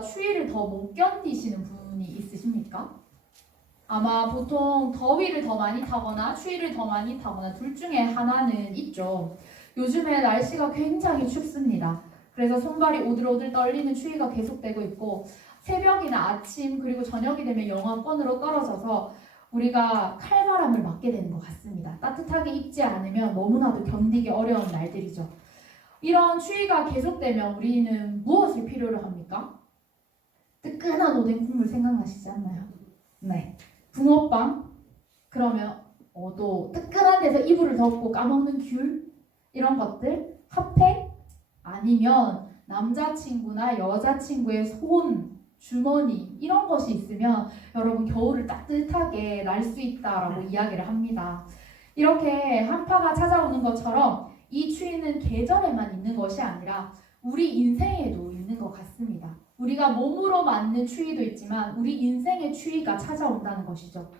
저보다 추위를 더 못 견디시는 분이 있으십니까? 아마 보통 더위를 더 많이 타거나 추위를 더 많이 타거나 둘 중에 하나는 있죠. 요즘에 날씨가 굉장히 춥습니다. 그래서 손발이 오들오들 떨리는 추위가 계속되고 있고 새벽이나 아침 그리고 저녁이 되면 영하권으로 떨어져서 우리가 칼바람을 맞게 되는 것 같습니다. 따뜻하게 입지 않으면 너무나도 견디기 어려운 날들이죠. 이런 추위가 계속되면 우리는 무엇을 필요로 합니까? 뜨끈한 오뎅 국물 생각나시지 않나요? 네. 붕어빵? 그러면 또 뜨끈한 데서 이불을 덮고 까먹는 귤? 이런 것들? 핫팩? 아니면 남자친구나 여자친구의 손, 주머니 이런 것이 있으면 여러분 겨울을 따뜻하게 날 수 있다라고 이야기를 합니다. 이렇게 한파가 찾아오는 것처럼 이 추위는 계절에만 있는 것이 아니라 우리 인생에도 있는 것 같습니다. 우리가 몸으로 맞는 추위도 있지만 우리 인생의 추위가 찾아온다는 것이죠.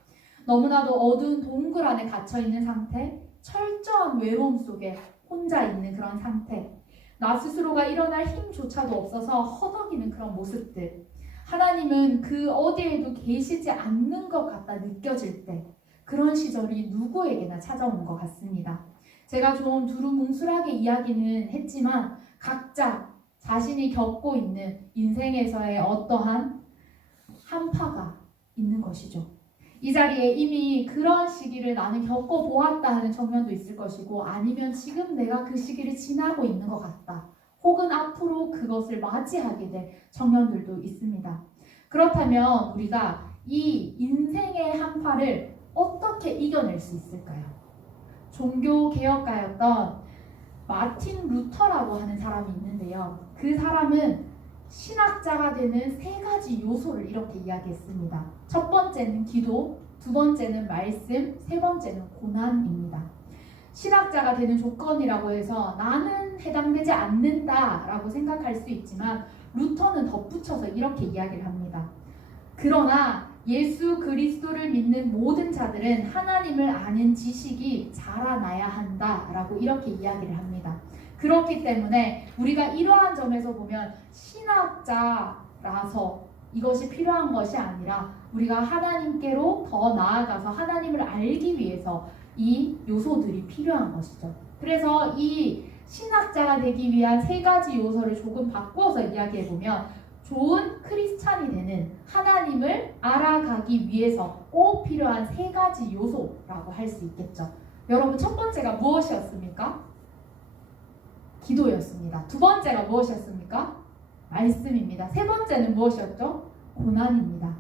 너무나도 어두운 동굴 안에 갇혀있는 상태, 철저한 외로움 속에 혼자 있는 그런 상태, 나 스스로가 일어날 힘조차도 없어서 허덕이는 그런 모습들, 하나님은 그 어디에도 계시지 않는 것 같다 느껴질 때 그런 시절이 누구에게나 찾아오는 것 같습니다. 제가 좀 두루뭉술하게 이야기는 했지만 각자 자신이 겪고 있는 인생에서의 어떠한 한파가 있는 것이죠. 이 자리에 이미 그런 시기를 나는 겪어보았다 하는 청년도 있을 것이고 아니면 지금 내가 그 시기를 지나고 있는 것 같다. 혹은 앞으로 그것을 맞이하게 될 청년들도 있습니다. 그렇다면 우리가 이 인생의 한파를 어떻게 이겨낼 수 있을까요? 종교개혁가였던 마틴 루터라고 하는 사람이 있는데요. 그 사람은 신학자가 되는 세 가지 요소를 이렇게 이야기했습니다. 첫 번째는 기도, 두 번째는 말씀, 세 번째는 고난입니다. 신학자가 되는 조건이라고 해서 나는 해당되지 않는다라고 생각할 수 있지만 루터는 덧붙여서 이렇게 이야기를 합니다. 그러나 예수 그리스도를 믿는 모든 자들은 하나님을 아는 지식이 자라나야 한다라고 이렇게 이야기를 합니다. 그렇기 때문에 우리가 이러한 점에서 보면 신학자라서 이것이 필요한 것이 아니라 우리가 하나님께로 더 나아가서 하나님을 알기 위해서 이 요소들이 필요한 것이죠. 그래서 이 신학자가 되기 위한 세 가지 요소를 조금 바꿔서 이야기해보면 좋은 크리스찬이 되는 하나님을 알아가기 위해서 꼭 필요한 세 가지 요소라고 할 수 있겠죠. 여러분 첫 번째가 무엇이었습니까? 기도였습니다. 두 번째가 무엇이었습니까? 말씀입니다. 세 번째는 무엇이었죠? 고난입니다.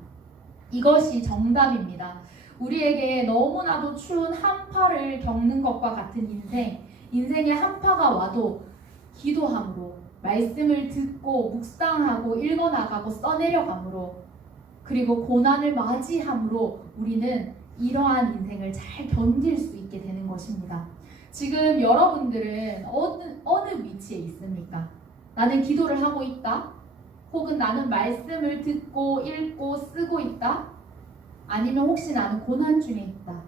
이것이 정답입니다. 우리에게 너무나도 추운 한파를 겪는 것과 같은 인생의 한파가 와도 기도함으로 말씀을 듣고 묵상하고 읽어나가고 써내려감으로 그리고 고난을 맞이함으로 우리는 이러한 인생을 잘 견딜 수 있게 되는 것입니다. 지금 여러분들은 어느 위치에 있습니까? 나는 기도를 하고 있다? 혹은 나는 말씀을 듣고 읽고 쓰고 있다? 아니면 혹시 나는 고난 중에 있다?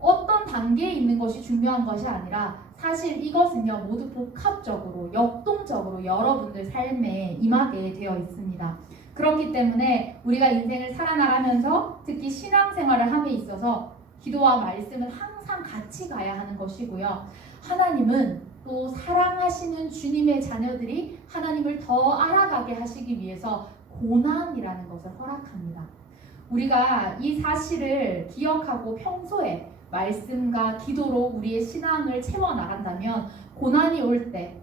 어떤 단계에 있는 것이 중요한 것이 아니라 사실 이것은요 모두 복합적으로 역동적으로 여러분들 삶에 임하게 되어 있습니다. 그렇기 때문에 우리가 인생을 살아나가면서 특히 신앙생활을 함에 있어서 기도와 말씀은 항상 같이 가야 하는 것이고요. 하나님은 또 사랑하시는 주님의 자녀들이 하나님을 더 알아가게 하시기 위해서 고난이라는 것을 허락합니다. 우리가 이 사실을 기억하고 평소에 말씀과 기도로 우리의 신앙을 채워나간다면 고난이 올 때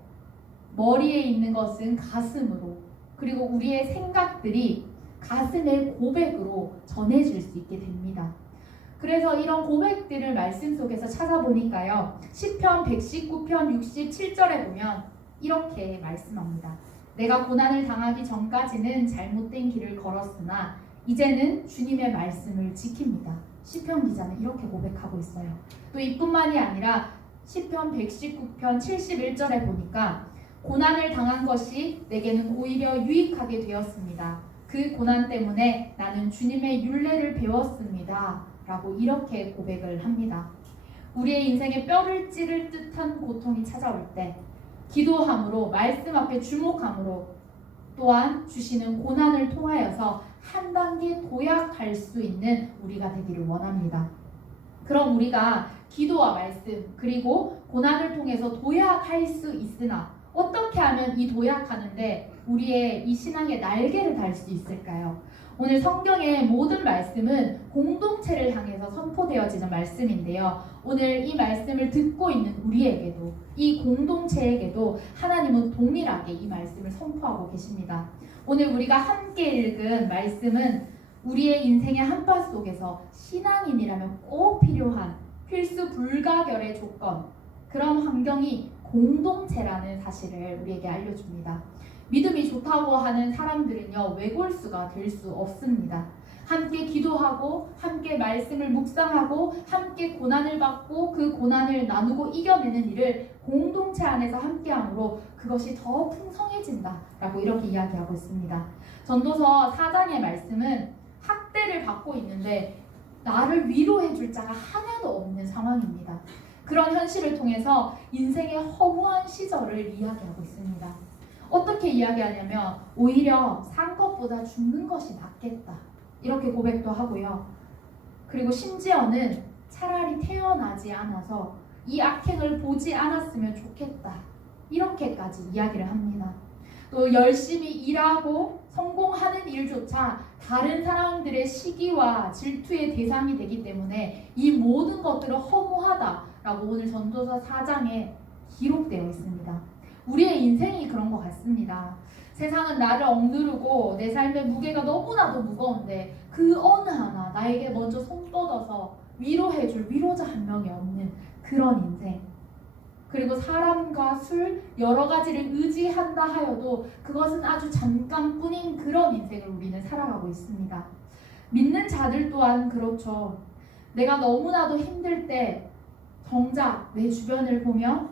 머리에 있는 것은 가슴으로 그리고 우리의 생각들이 가슴의 고백으로 전해질 수 있게 됩니다. 그래서 이런 고백들을 말씀 속에서 찾아보니까요. 시편 119편 67절에 보면 이렇게 말씀합니다. 내가 고난을 당하기 전까지는 잘못된 길을 걸었으나 이제는 주님의 말씀을 지킵니다. 시편 기자는 이렇게 고백하고 있어요. 또 이뿐만이 아니라 시편 119편 71절에 보니까 고난을 당한 것이 내게는 오히려 유익하게 되었습니다. 그 고난 때문에 나는 주님의 율례를 배웠습니다. 라고 이렇게 고백을 합니다. 우리의 인생에 뼈를 찌를 듯한 고통이 찾아올 때 기도함으로 말씀 앞에 주목함으로 또한 주시는 고난을 통하여서 한 단계 도약할 수 있는 우리가 되기를 원합니다. 그럼 우리가 기도와 말씀 그리고 고난을 통해서 도약할 수 있으나 어떻게 하면 이 도약하는데 우리의 이 신앙의 날개를 달 수 있을까요? 오늘 성경의 모든 말씀은 공동체를 향해서 선포되어지는 말씀인데요. 오늘 이 말씀을 듣고 있는 우리에게도 이 공동체에게도 하나님은 동일하게 이 말씀을 선포하고 계십니다. 오늘 우리가 함께 읽은 말씀은 우리의 인생의 한파 속에서 신앙인이라면 꼭 필요한 필수 불가결의 조건, 그런 환경이 공동체라는 사실을 우리에게 알려줍니다. 믿음이 좋다고 하는 사람들은요, 외골수가 될 수 없습니다. 함께 기도하고 함께 말씀을 묵상하고 함께 고난을 받고 그 고난을 나누고 이겨내는 일을 공동체 안에서 함께함으로 그것이 더 풍성해진다라고 이렇게 이야기하고 있습니다. 전도서 4장의 말씀은 학대를 받고 있는데 나를 위로해 줄 자가 하나도 없는 상황입니다. 그런 현실을 통해서 인생의 허무한 시절을 이야기하고 있습니다. 어떻게 이야기하냐면 오히려 산 것보다 죽는 것이 낫겠다 이렇게 고백도 하고요. 그리고 심지어는 차라리 태어나지 않아서 이 악행을 보지 않았으면 좋겠다 이렇게까지 이야기를 합니다. 또 열심히 일하고 성공하는 일조차 다른 사람들의 시기와 질투의 대상이 되기 때문에 이 모든 것들은 허무하다라고 오늘 전도서 4장에 기록되어 있습니다. 우리의 인생이 그런 것 같습니다. 세상은 나를 억누르고 내 삶의 무게가 너무나도 무거운데 그 어느 하나 나에게 먼저 손 뻗어서 위로해줄 위로자 한 명이 없는 그런 인생. 그리고 사람과 술 여러 가지를 의지한다 하여도 그것은 아주 잠깐뿐인 그런 인생을 우리는 살아가고 있습니다. 믿는 자들 또한 그렇죠. 내가 너무나도 힘들 때 정작 내 주변을 보면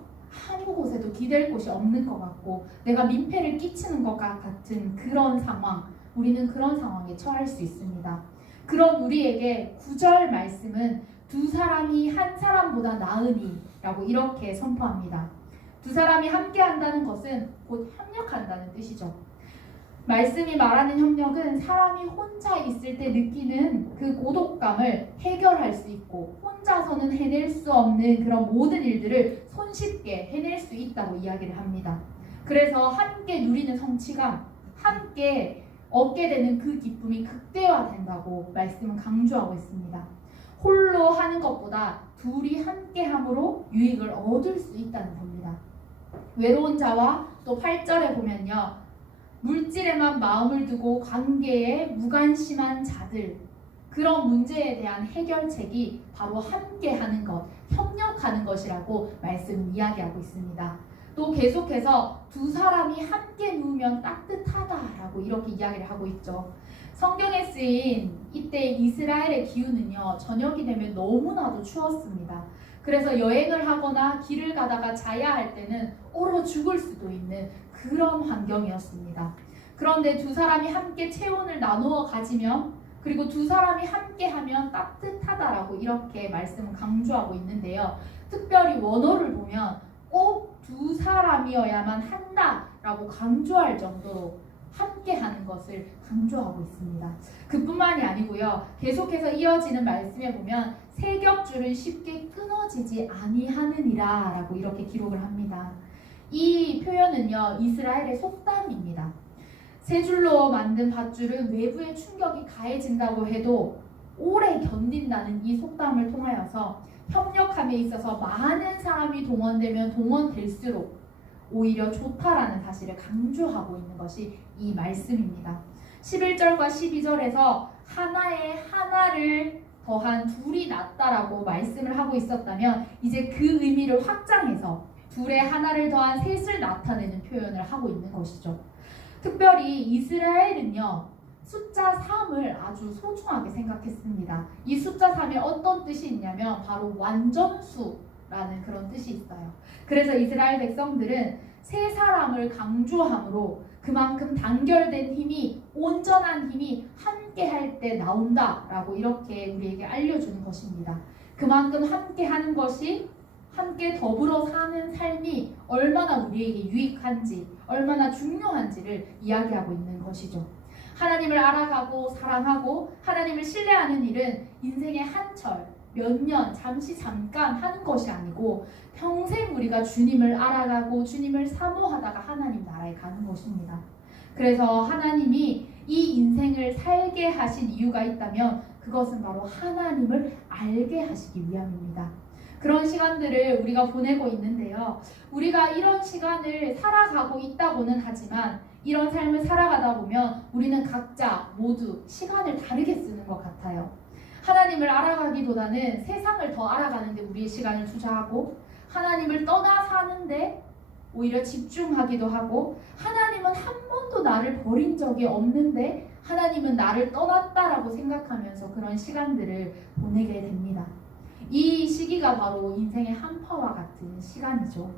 아무 곳에도 기댈 곳이 없는 것 같고 내가 민폐를 끼치는 것 같은 그런 상황, 우리는 그런 상황에 처할 수 있습니다. 그런 우리에게 9절 말씀은 두 사람이 한 사람보다 나으니 라고 이렇게 선포합니다. 두 사람이 함께 한다는 것은 곧 협력한다는 뜻이죠. 말씀이 말하는 협력은 사람이 혼자 있을 때 느끼는 그 고독감을 해결할 수 있고 혼자서는 해낼 수 없는 그런 모든 일들을 손쉽게 해낼 수 있다고 이야기를 합니다. 그래서 함께 누리는 성취감, 함께 얻게 되는 그 기쁨이 극대화된다고 말씀은 강조하고 있습니다. 홀로 하는 것보다 둘이 함께함으로 유익을 얻을 수 있다는 겁니다. 외로운 자와 또 8절에 보면요. 물질에만 마음을 두고 관계에 무관심한 자들, 그런 문제에 대한 해결책이 바로 함께하는 것, 협력하는 것이라고 말씀은 이야기하고 있습니다. 또 계속해서 두 사람이 함께 누우면 따뜻하다라고 이렇게 이야기를 하고 있죠. 성경에 쓰인 이때 이스라엘의 기후는요, 저녁이 되면 너무나도 추웠습니다. 그래서 여행을 하거나 길을 가다가 자야 할 때는 얼어 죽을 수도 있는 그런 환경이었습니다. 그런데 두 사람이 함께 체온을 나누어 가지면 그리고 두 사람이 함께 하면 따뜻하다라고 이렇게 말씀을 강조하고 있는데요. 특별히 원어를 보면 꼭 두 사람이어야만 한다라고 강조할 정도로 함께 하는 것을 강조하고 있습니다. 그뿐만이 아니고요. 계속해서 이어지는 말씀에 보면 세 겹줄은 쉽게 끊어지지 아니하느니라 라고 이렇게 기록을 합니다. 이 표현은요, 이스라엘의 속담입니다. 세 줄로 만든 밧줄은 외부의 충격이 가해진다고 해도 오래 견딘다는 이 속담을 통하여서 협력함에 있어서 많은 사람이 동원되면 동원될수록 오히려 좋다라는 사실을 강조하고 있는 것이 이 말씀입니다. 11절과 12절에서 하나에 하나를 더한 둘이 낫다라고 말씀을 하고 있었다면 이제 그 의미를 확장해서 둘에 하나를 더한 셋을 나타내는 표현을 하고 있는 것이죠. 특별히 이스라엘은요, 숫자 3을 아주 소중하게 생각했습니다. 이 숫자 3에 어떤 뜻이 있냐면 바로 완전수라는 그런 뜻이 있어요. 그래서 이스라엘 백성들은 세 사람을 강조함으로 그만큼 단결된 힘이, 온전한 힘이 함께 할 때 나온다라고 이렇게 우리에게 알려주는 것입니다. 그만큼 함께 하는 것이 함께 더불어 사는 삶이 얼마나 우리에게 유익한지, 얼마나 중요한지를 이야기하고 있는 것이죠. 하나님을 알아가고 사랑하고 하나님을 신뢰하는 일은 인생의 한철, 몇 년, 잠깐 하는 것이 아니고 평생 우리가 주님을 알아가고 주님을 사모하다가 하나님 나라에 가는 것입니다. 그래서 하나님이 이 인생을 살게 하신 이유가 있다면 그것은 바로 하나님을 알게 하시기 위함입니다. 그런 시간들을 우리가 보내고 있는데요. 우리가 이런 시간을 살아가고 있다고는 하지만 이런 삶을 살아가다 보면 우리는 각자 모두 시간을 다르게 쓰는 것 같아요. 하나님을 알아가기보다는 세상을 더 알아가는데 우리의 시간을 투자하고 하나님을 떠나 사는데 오히려 집중하기도 하고 하나님은 한 번도 나를 버린 적이 없는데 하나님은 나를 떠났다라고 생각하면서 그런 시간들을 보내게 됩니다. 이 시기가 바로 인생의 한파와 같은 시간이죠.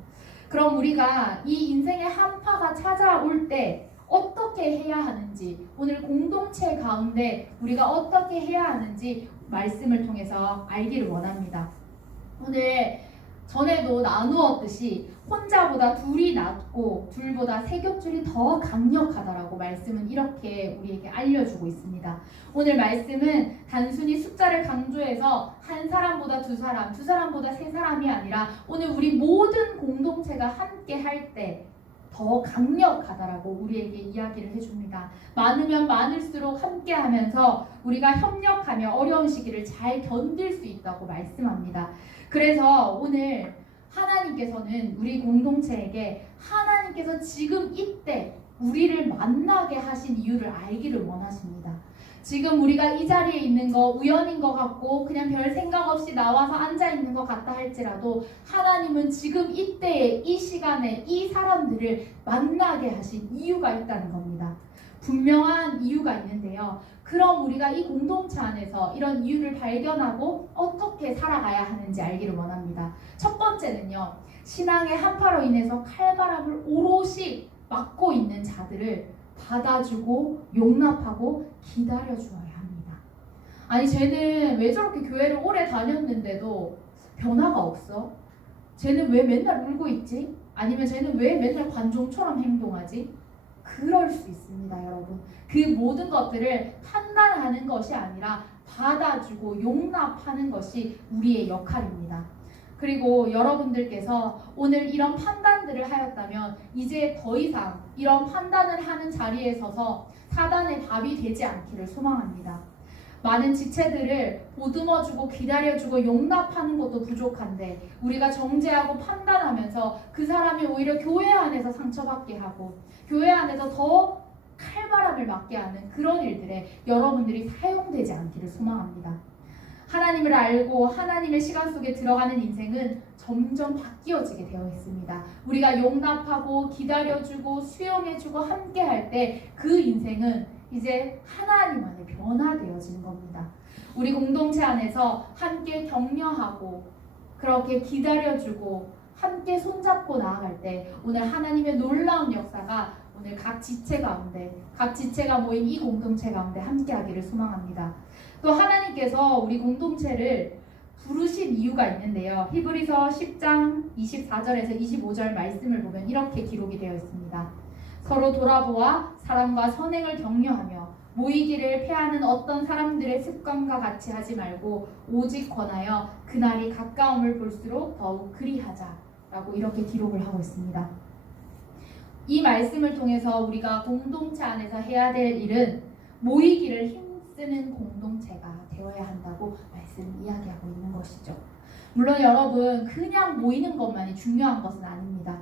그럼 우리가 이 인생의 한파가 찾아올 때 어떻게 해야 하는지, 오늘 공동체 가운데 우리가 어떻게 해야 하는지 말씀을 통해서 알기를 원합니다. 오늘 전에도 나누었듯이 혼자보다 둘이 낫고 둘보다 세 겹줄이 더 강력하다라고 말씀은 이렇게 우리에게 알려주고 있습니다. 오늘 말씀은 단순히 숫자를 강조해서 한 사람보다 두 사람, 두 사람보다 세 사람이 아니라 오늘 우리 모든 공동체가 함께 할 때 더 강력하다라고 우리에게 이야기를 해줍니다. 많으면 많을수록 함께하면서 우리가 협력하며 어려운 시기를 잘 견딜 수 있다고 말씀합니다. 그래서 오늘 하나님께서는 우리 공동체에게 하나님께서 지금 이때 우리를 만나게 하신 이유를 알기를 원하십니다. 지금 우리가 이 자리에 있는 거 우연인 것 같고 그냥 별 생각 없이 나와서 앉아 있는 것 같다 할지라도 하나님은 지금 이때에 이 시간에 이 사람들을 만나게 하신 이유가 있다는 겁니다. 분명한 이유가 있는데요. 그럼 우리가 이 공동체 안에서 이런 이유를 발견하고 어떻게 살아가야 하는지 알기를 원합니다. 첫 번째는요. 신앙의 한파로 인해서 칼바람을 오롯이 맞고 있는 자들을 받아주고 용납하고 기다려주어야 합니다. 아니 쟤는 왜 저렇게 교회를 오래 다녔는데도 변화가 없어? 쟤는 왜 맨날 울고 있지? 아니면 쟤는 왜 맨날 관종처럼 행동하지? 그럴 수 있습니다, 여러분. 그 모든 것들을 판단하는 것이 아니라 받아주고 용납하는 것이 우리의 역할입니다. 그리고 여러분들께서 오늘 이런 판단들을 하였다면 이제 더 이상 이런 판단을 하는 자리에 서서 사단의 밥이 되지 않기를 소망합니다. 많은 지체들을 보듬어주고 기다려주고 용납하는 것도 부족한데 우리가 정죄하고 판단하면서 그 사람이 오히려 교회 안에서 상처받게 하고 교회 안에서 더 칼바람을 맞게 하는 그런 일들에 여러분들이 사용되지 않기를 소망합니다. 하나님을 알고 하나님의 시간 속에 들어가는 인생은 점점 바뀌어지게 되어 있습니다. 우리가 용납하고 기다려주고 수용해주고 함께할 때 그 인생은 이제 하나님 안에 변화되어지는 겁니다. 우리 공동체 안에서 함께 격려하고 그렇게 기다려주고 함께 손잡고 나아갈 때 오늘 하나님의 놀라운 역사가 오늘 각 지체 가운데 각 지체가 모인 이 공동체 가운데 함께하기를 소망합니다. 또 하나님께서 우리 공동체를 부르신 이유가 있는데요. 히브리서 10장 24절에서 25절 말씀을 보면 이렇게 기록이 되어 있습니다. 서로 돌아보아 사랑과 선행을 격려하며 모이기를 패하는 어떤 사람들의 습관과 같이 하지 말고 오직 권하여 그날이 가까움을 볼수록 더욱 그리하자라고 이렇게 기록을 하고 있습니다. 이 말씀을 통해서 우리가 공동체 안에서 해야 될 일은 모이기를 힘쓰는 공동체가 되어야 한다고 이야기하고 있는 것이죠. 물론 여러분 그냥 모이는 것만이 중요한 것은 아닙니다.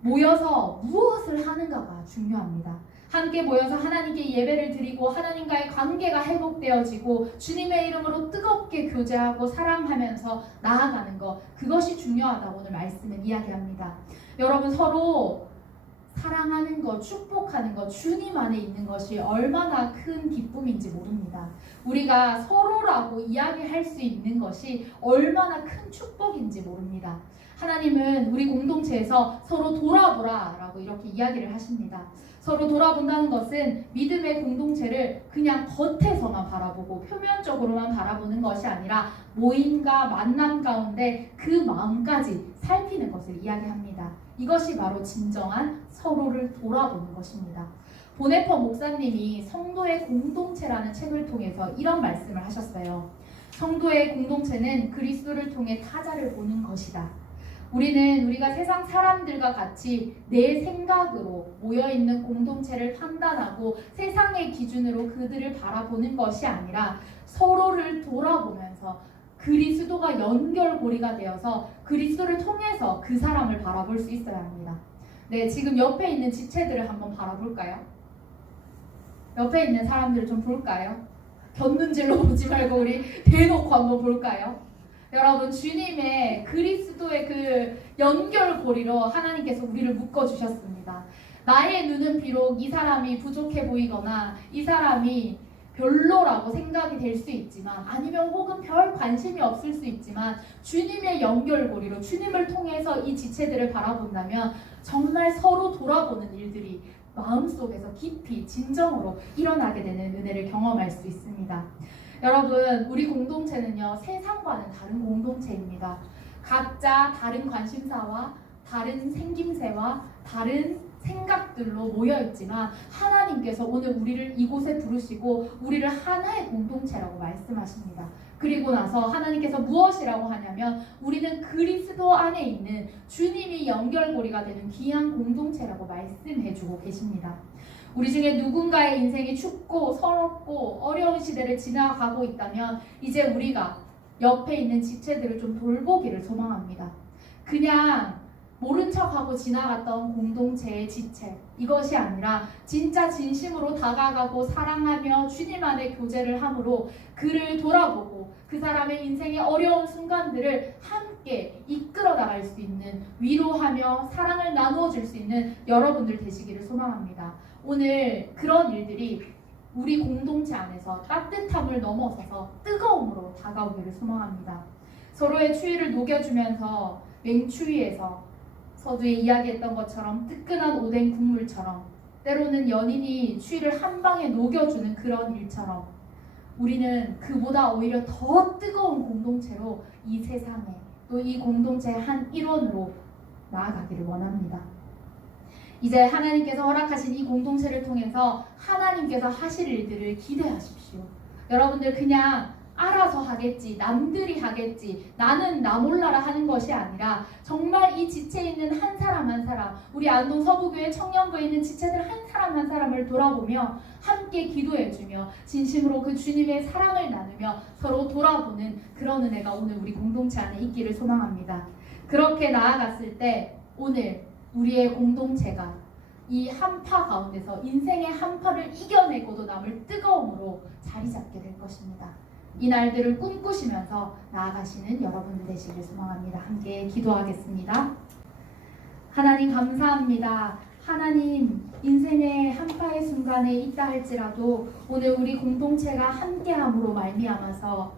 모여서 무엇을 하는가가 중요합니다. 함께 모여서 하나님께 예배를 드리고 하나님과의 관계가 회복되어지고 주님의 이름으로 뜨겁게 교제하고 사랑하면서 나아가는 것, 그것이 중요하다고 오늘 말씀은 이야기합니다. 여러분 서로 사랑하는 것, 축복하는 것, 주님 안에 있는 것이 얼마나 큰 기쁨인지 모릅니다. 우리가 서로라고 이야기할 수 있는 것이 얼마나 큰 축복인지 모릅니다. 하나님은 우리 공동체에서 서로 돌아보라라고 이렇게 이야기를 하십니다. 서로 돌아본다는 것은 믿음의 공동체를 그냥 겉에서만 바라보고 표면적으로만 바라보는 것이 아니라 모임과 만남 가운데 그 마음까지 살피는 것을 이야기합니다. 이것이 바로 진정한 서로를 돌아보는 것입니다. 보네퍼 목사님이 성도의 공동체라는 책을 통해서 이런 말씀을 하셨어요. 성도의 공동체는 그리스도를 통해 타자를 보는 것이다. 우리는 우리가 세상 사람들과 같이 내 생각으로 모여있는 공동체를 판단하고 세상의 기준으로 그들을 바라보는 것이 아니라 서로를 돌아보면서 그리스도가 연결고리가 되어서 그리스도를 통해서 그 사람을 바라볼 수 있어야 합니다. 네, 지금 옆에 있는 지체들을 한번 바라볼까요? 옆에 있는 사람들을 좀 볼까요? 곁눈질로 보지 말고 우리 대놓고 한번 볼까요? 여러분, 주님의 그리스도의 그 연결고리로 하나님께서 우리를 묶어주셨습니다. 나의 눈은 비록 이 사람이 부족해 보이거나 이 사람이 별로라고 생각이 될 수 있지만, 아니면 혹은 별 관심이 없을 수 있지만, 주님의 연결고리로 주님을 통해서 이 지체들을 바라본다면 정말 서로 돌아보는 일들이 마음속에서 깊이 진정으로 일어나게 되는 은혜를 경험할 수 있습니다. 여러분, 우리 공동체는요, 세상과는 다른 공동체입니다. 각자 다른 관심사와 다른 생김새와 다른 생각들로 모여있지만 하나님께서 오늘 우리를 이곳에 부르시고 우리를 하나의 공동체라고 말씀하십니다. 그리고 나서 하나님께서 무엇이라고 하냐면 우리는 그리스도 안에 있는 주님이 연결고리가 되는 귀한 공동체라고 말씀해주고 계십니다. 우리 중에 누군가의 인생이 춥고 서럽고 어려운 시대를 지나가고 있다면 이제 우리가 옆에 있는 지체들을 좀 돌보기를 소망합니다. 그냥 모른 척하고 지나갔던 공동체의 지체, 이것이 아니라 진짜 진심으로 다가가고 사랑하며 주님 안에 교제를 함으로 그를 돌아보고 그 사람의 인생의 어려운 순간들을 함께 이끌어 나갈 수 있는, 위로하며 사랑을 나누어 줄 수 있는 여러분들 되시기를 소망합니다. 오늘 그런 일들이 우리 공동체 안에서 따뜻함을 넘어서서 뜨거움으로 다가오기를 소망합니다. 서로의 추위를 녹여주면서 맹추위에서 서두에 이야기했던 것처럼 뜨끈한 오뎅 국물처럼, 때로는 연인이 추위를 한 방에 녹여주는 그런 일처럼 우리는 그보다 오히려 더 뜨거운 공동체로 이 세상에, 또 이 공동체의 한 일원으로 나아가기를 원합니다. 이제 하나님께서 허락하신 이 공동체를 통해서 하나님께서 하실 일들을 기대하십시오. 여러분들 그냥 알아서 하겠지, 남들이 하겠지, 나는 나 몰라라 하는 것이 아니라 정말 이 지체에 있는 한 사람 한 사람, 우리 안동 서부교회 청년부에 있는 지체들 한 사람 한 사람을 돌아보며 함께 기도해주며 진심으로 그 주님의 사랑을 나누며 서로 돌아보는 그런 은혜가 오늘 우리 공동체 안에 있기를 소망합니다. 그렇게 나아갔을 때 오늘 우리의 공동체가 이 한파 가운데서 인생의 한파를 이겨내고도 남을 뜨거움으로 자리 잡게 될 것입니다. 이 날들을 꿈꾸시면서 나아가시는 여러분들 되시길 소망합니다. 함께 기도하겠습니다. 하나님 감사합니다. 하나님, 인생의 한파의 순간에 있다 할지라도 오늘 우리 공동체가 함께함으로 말미암아서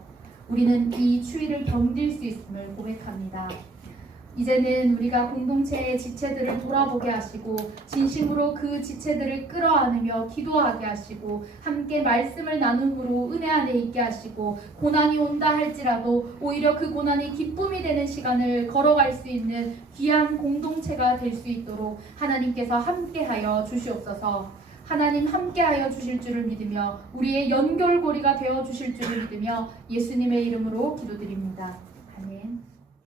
우리는 이 추위를 견딜 수 있음을 고백합니다. 이제는 우리가 공동체의 지체들을 돌아보게 하시고 진심으로 그 지체들을 끌어안으며 기도하게 하시고 함께 말씀을 나눔으로 은혜 안에 있게 하시고 고난이 온다 할지라도 오히려 그 고난이 기쁨이 되는 시간을 걸어갈 수 있는 귀한 공동체가 될 수 있도록 하나님께서 함께하여 주시옵소서. 하나님 함께하여 주실 줄을 믿으며 우리의 연결고리가 되어 주실 줄을 믿으며 예수님의 이름으로 기도드립니다. 아멘.